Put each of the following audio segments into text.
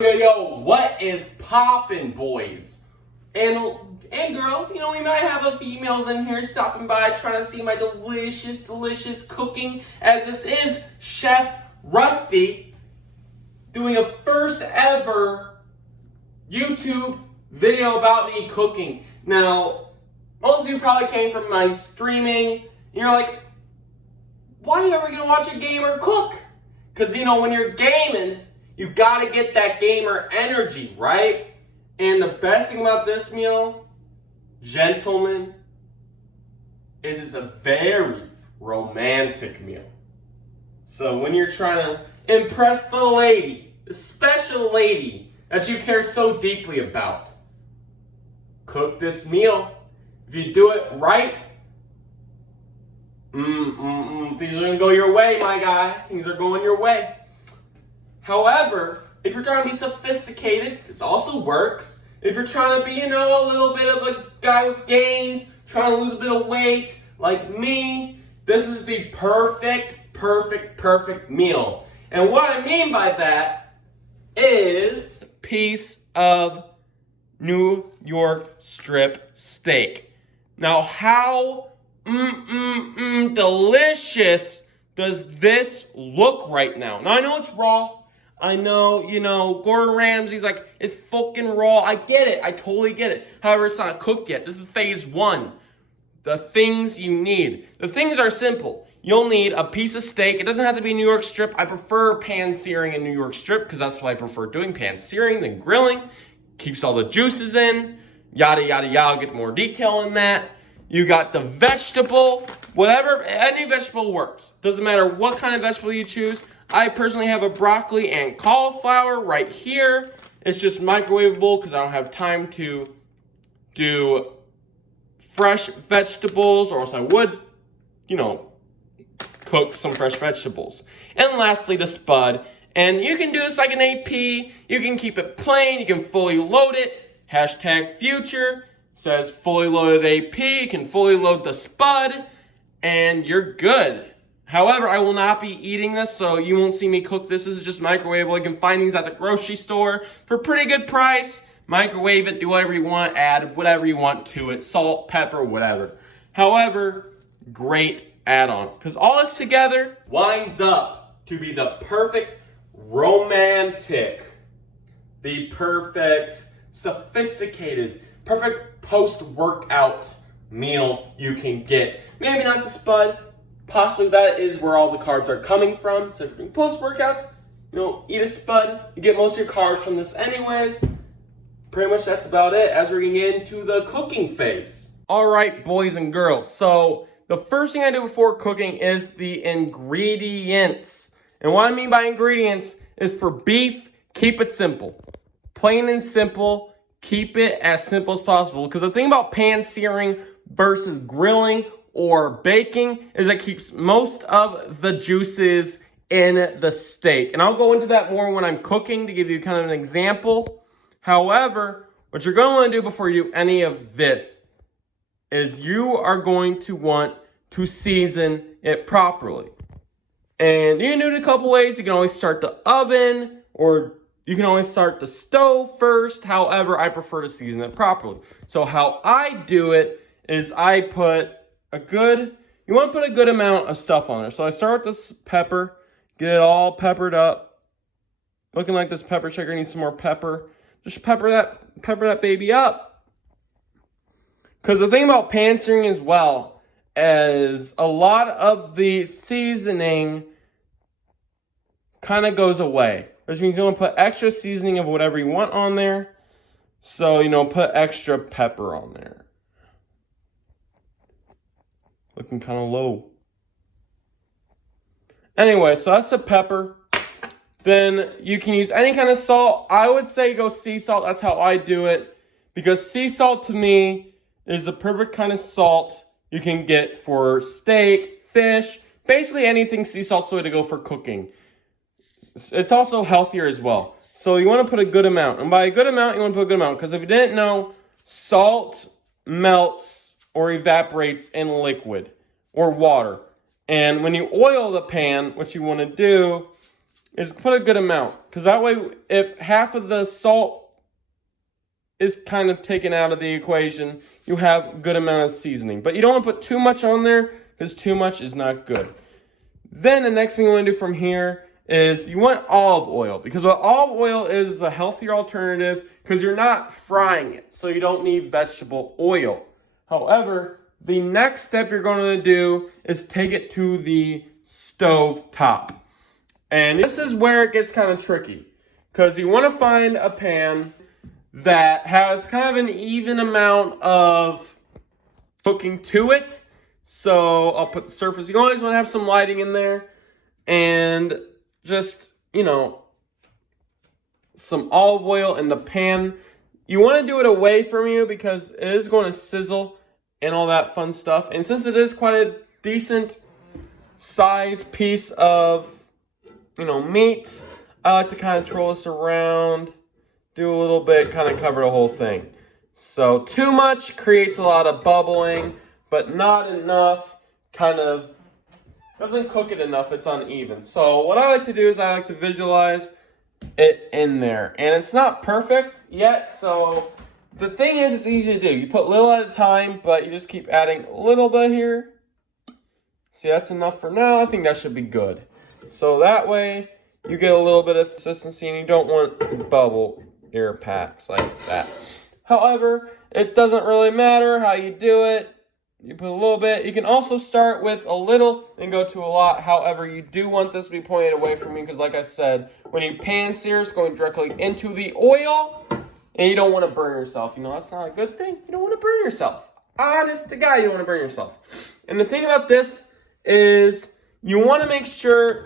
Yo, what is poppin', boys and girls? You know, we might have a females in here stopping by trying to see my delicious cooking, as this is Chef Rusty doing a first ever YouTube video about me cooking. Now, most of you probably came from my streaming. You're like, why are you ever gonna watch a gamer cook? Because, you know, when you're gaming, you gotta get that gamer energy, right? And the best thing about this meal, gentlemen, is it's a very romantic meal. So when you're trying to impress the lady, the special lady that you care so deeply about, cook this meal. If you do it right, things are gonna go your way, my guy. Things are going your way. However, if you're trying to be sophisticated, this also works. If you're trying to be, you know, a little bit of a guy with gains, trying to lose a bit of weight, like me, this is the perfect meal. And what I mean by that is a piece of New York strip steak. Now, how delicious does this look right now? Now, I know it's raw. I know, you know, Gordon Ramsay's like, it's fucking raw. I get it. I totally get it. However, it's not cooked yet. This is phase one. The things you need. The things are simple. You'll need a piece of steak. It doesn't have to be New York strip. I prefer pan-searing in New York strip because that's what I prefer doing, pan-searing than grilling. Keeps all the juices in. Yada, yada, yada. Get more detail in that. You got the vegetable. Whatever, any vegetable works. Doesn't matter what kind of vegetable you choose. I personally have a broccoli and cauliflower right here. It's just microwavable because I don't have time to do fresh vegetables, or else I would, you know, cook some fresh vegetables. And lastly, the spud. And you can do this like an AP. You can keep it plain. You can fully load it. Hashtag future says fully loaded AP. You can fully load the spud and you're good. However, I will not be eating this, so you won't see me cook this. This is just microwavable. You can find these at the grocery store for a pretty good price. Microwave it, do whatever you want, add whatever you want to it. Salt, pepper, whatever. However, great add-on. Because all this together winds up to be the perfect romantic, the perfect sophisticated, perfect post-workout meal you can get. Maybe not the spud. Possibly that is where all the carbs are coming from. So if you're doing post-workouts, you know, eat a spud. You get most of your carbs from this anyways. Pretty much that's about it as we're getting into the cooking phase. All right, boys and girls. So the first thing I do before cooking is the ingredients. And what I mean by ingredients is for beef, keep it simple. Plain and simple. Keep it as simple as possible. Because the thing about pan-searing versus grilling or baking is it keeps most of the juices in the steak. And I'll go into that more when I'm cooking to give you kind of an example. However, what you're going to want to do before you do any of this is you are going to want to season it properly. And you can do it a couple ways. You can always start the oven, or you can always start the stove first. However, I prefer to season it properly. So how I do it is I put you want to put a good amount of stuff on there. So I start with this pepper, get it all peppered up. Looking like this pepper shaker needs some more pepper. Just pepper that baby up. Because the thing about pan-searing as well is a lot of the seasoning kind of goes away. Which means you want to put extra seasoning of whatever you want on there. So, you know, put extra pepper on there. Looking kind of low. Anyway, so that's the pepper. Then you can use any kind of salt. I would say go sea salt. That's how I do it. Because sea salt to me is the perfect kind of salt you can get for steak, fish, basically anything sea salt's the way to go for cooking. It's also healthier as well. So you want to put a good amount. And by a good amount, you want to put a good amount. Because if you didn't know, salt melts or evaporates in liquid or water. And when you oil the pan, what you want to do is put a good amount. Because that way, if half of the salt is kind of taken out of the equation, you have a good amount of seasoning. But you don't want to put too much on there, because too much is not good. Then the next thing you want to do from here is you want olive oil. Because what olive oil is a healthier alternative, because you're not frying it. So you don't need vegetable oil. However, the next step you're going to do is take it to the stove top. And this is where it gets kind of tricky. Because you want to find a pan that has kind of an even amount of cooking to it. So I'll put the surface. You always want to have some lighting in there. And just, you know, some olive oil in the pan. You want to do it away from you because it is going to sizzle and all that fun stuff. And since it is quite a decent size piece of, you know, meat, I like to kind of twirl this around, do a little bit, kind of cover the whole thing. So too much creates a lot of bubbling, but not enough, kind of doesn't cook it enough, it's uneven. So what I like to do is I like to visualize it in there. And it's not perfect yet, so the thing is, it's easy to do. You put little at a time, but you just keep adding a little bit here. See, that's enough for now. I think that should be good. So that way, you get a little bit of consistency, and you don't want bubble air packs like that. However, it doesn't really matter how you do it. You put a little bit. You can also start with a little and go to a lot. However, you do want this to be pointed away from you because, like I said, when you pan sear, it's going directly into the oil. And you don't want to burn yourself. You know, that's not a good thing. You don't want to burn yourself. Honest to God, you don't want to burn yourself. And the thing about this is you want to make sure,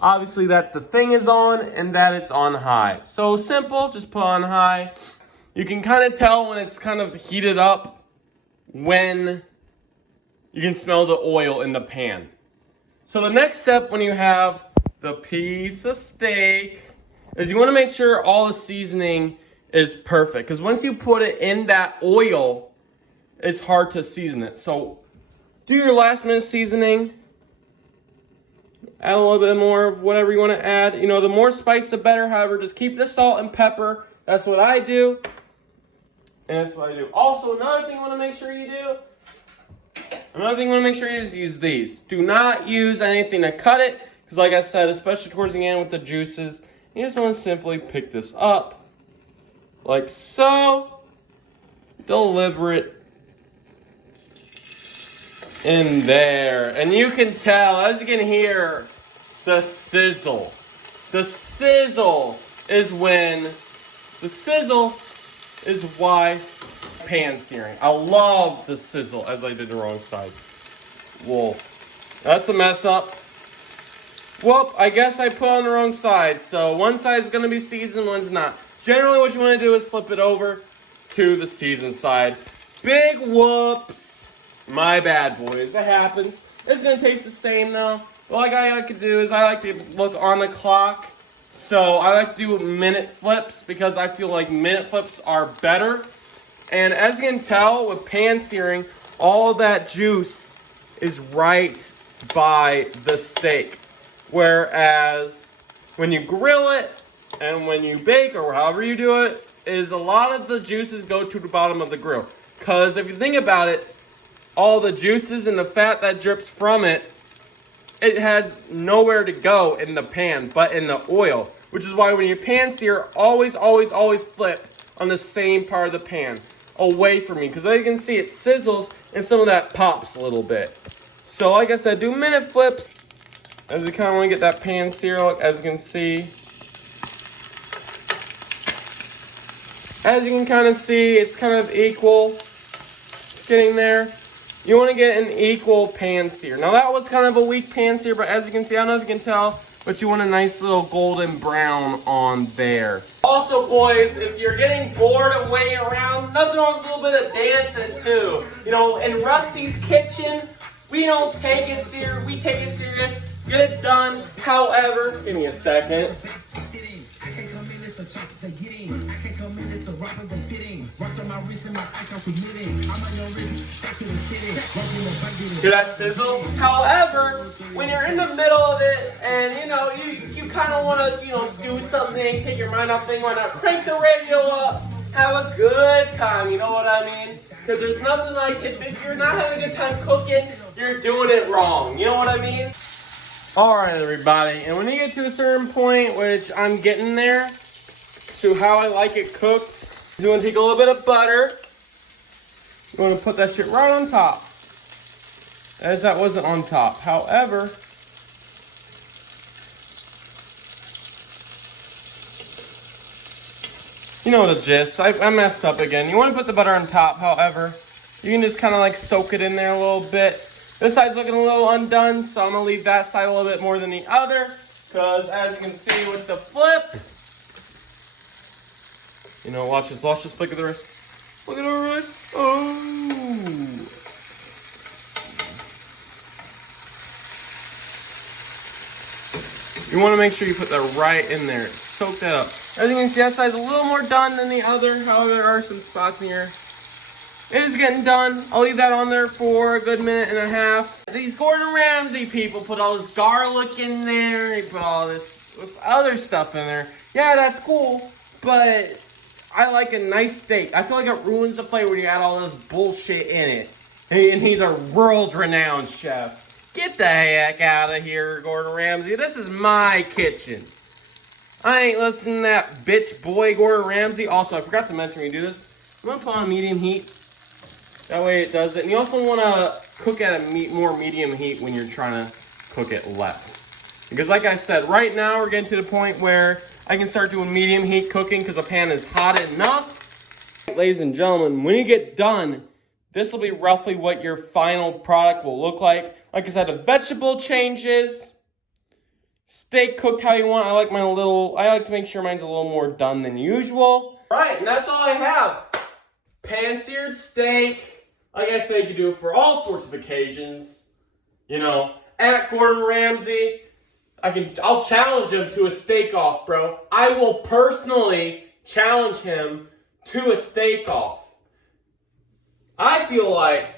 obviously, that the thing is on and that it's on high. So simple, just put on high. You can kind of tell when it's kind of heated up when you can smell the oil in the pan. So the next step when you have the piece of steak is you want to make sure all the seasoning is perfect. Because once you put it in that oil, it's hard to season it. So do your last minute seasoning. Add a little bit more of whatever you want to add. You know, the more spice, the better. However, just keep the salt and pepper. That's what I do. And that's what I do. Also, another thing you want to make sure you do. Is use these. Do not use anything to cut it. Because like I said, especially towards the end with the juices, you just want to simply pick this up. Like so. Deliver it in there. And you can tell, as you can hear, the sizzle. The sizzle is why pan searing. I love the sizzle, as I did the wrong side. Whoa. That's a mess up. Whoop, I guess I put on the wrong side. So one side's going to be seasoned, one's not. Generally what you want to do is flip it over to the seasoned side. Big whoops. My bad, boys. That happens. It's going to taste the same though. What I like to do is I like to look on the clock. So I like to do minute flips because I feel like minute flips are better. And as you can tell with pan searing, all that juice is right by the steak. Whereas when you grill it and when you bake or however you do it, is a lot of the juices go to the bottom of the grill. Because if you think about it, all the juices and the fat that drips from it, it has nowhere to go in the pan but in the oil. Which is why when you pan sear, always flip on the same part of the pan away from me. Because as you can see, it sizzles and some of that pops a little bit. So like I said, do minute flips. As you kind of want to get that pan sear look, as you can see. As you can kind of see, it's kind of equal. It's getting there. You want to get an equal pan sear. Now that was kind of a weak pan sear, but as you can see, I don't know if you can tell, but you want a nice little golden brown on there. Also, boys, if you're getting bored of waiting around, nothing wrong with a little bit of dancing too. You know, in Rusty's kitchen, we don't take it serious. We take it serious. Get it done. However, give me a second. Hear that sizzle? However, when you're in the middle of it and you know you kind of want to, do something, take your mind off things, why not crank the radio up, have a good time, you know what I mean? Because there's nothing like, if you're not having a good time cooking, you're doing it wrong, you know what I mean? Alright everybody, and when you get to a certain point, which I'm getting there, to how I like it cooked, you want to take a little bit of butter, you want to put that shit right on top, as that wasn't on top. However, you know the gist. I messed up again. You want to put the butter on top, however, you can just kind of like soak it in there a little bit. This side's looking a little undone, so I'm going to leave that side a little bit more than the other, because as you can see with the flip, watch this, look at the wrist. Look at the wrist. Oh. You want to make sure you put that right in there. Soak that up. As you can see, that side's a little more done than the other. However, there are some spots in here. It is getting done. I'll leave that on there for a good minute and a half. These Gordon Ramsay people put all this garlic in there. They put all this other stuff in there. Yeah, that's cool, but I like a nice steak. I feel like it ruins the flavor when you add all this bullshit in it. And he's a world-renowned chef. Get the heck out of here, Gordon Ramsay. This is my kitchen. I ain't listening to that bitch boy Gordon Ramsay. Also, I forgot to mention when you do this, I'm going to put on medium heat. That way it does it. And you also want to cook at a more medium heat when you're trying to cook it less. Because like I said, right now we're getting to the point where I can start doing medium heat cooking because the pan is hot enough. Ladies and gentlemen, when you get done, this will be roughly what your final product will look like. Like I said, the vegetable changes. Steak cooked how you want. I like to make sure mine's a little more done than usual. Right, and that's all I have. Pan-seared steak. Like I said, you can do it for all sorts of occasions. At Gordon Ramsay, I'll challenge him to a steak off, bro. I will personally challenge him to a steak off. I feel like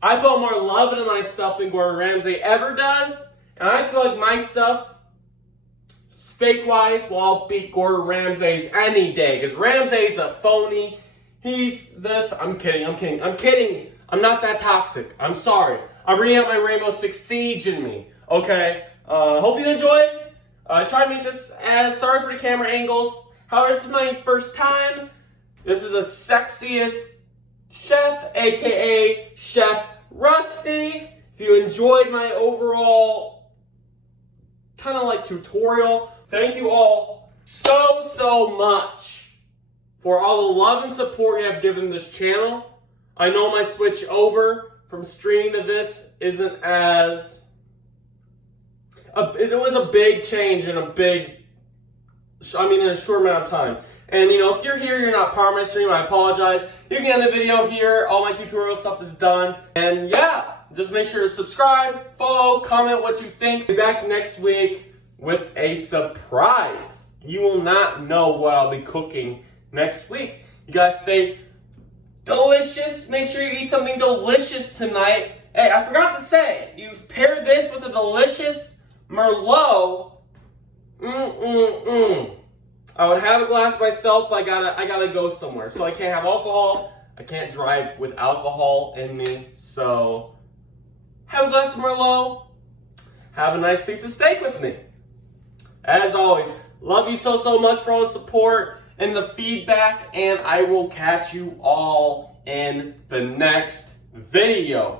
I put more love into my stuff than Gordon Ramsay ever does. And I feel like my stuff, steak-wise, will outbeat Gordon Ramsay's any day. Because Ramsay's a phony. He's this. I'm kidding. I'm not that toxic. I'm sorry. I'm bringing out my Rainbow Six Siege in me. Okay? Hope you enjoyed. Try to make this as, sorry for the camera angles. However, this is my first time. This is the sexiest chef, aka Chef Ru5ty. If you enjoyed my overall kind of like tutorial, thank you all so much for all the love and support you have given this channel. I know my switch over from streaming to this isn't as it was a big change in in a short amount of time. And if you're here, you're not part of my stream, I apologize. You can end the video here. All my tutorial stuff is done. And yeah, just make sure to subscribe, follow, comment what you think. Be back next week with a surprise. You will not know what I'll be cooking next week. You guys stay delicious. Make sure you eat something delicious tonight. Hey, I forgot to say, you pair this with a delicious Merlot. I would have a glass myself, but I gotta go somewhere. So I can't have alcohol. I can't drive with alcohol in me. So have a glass of Merlot. Have a nice piece of steak with me. As always, love you so much for all the support and the feedback, and I will catch you all in the next video.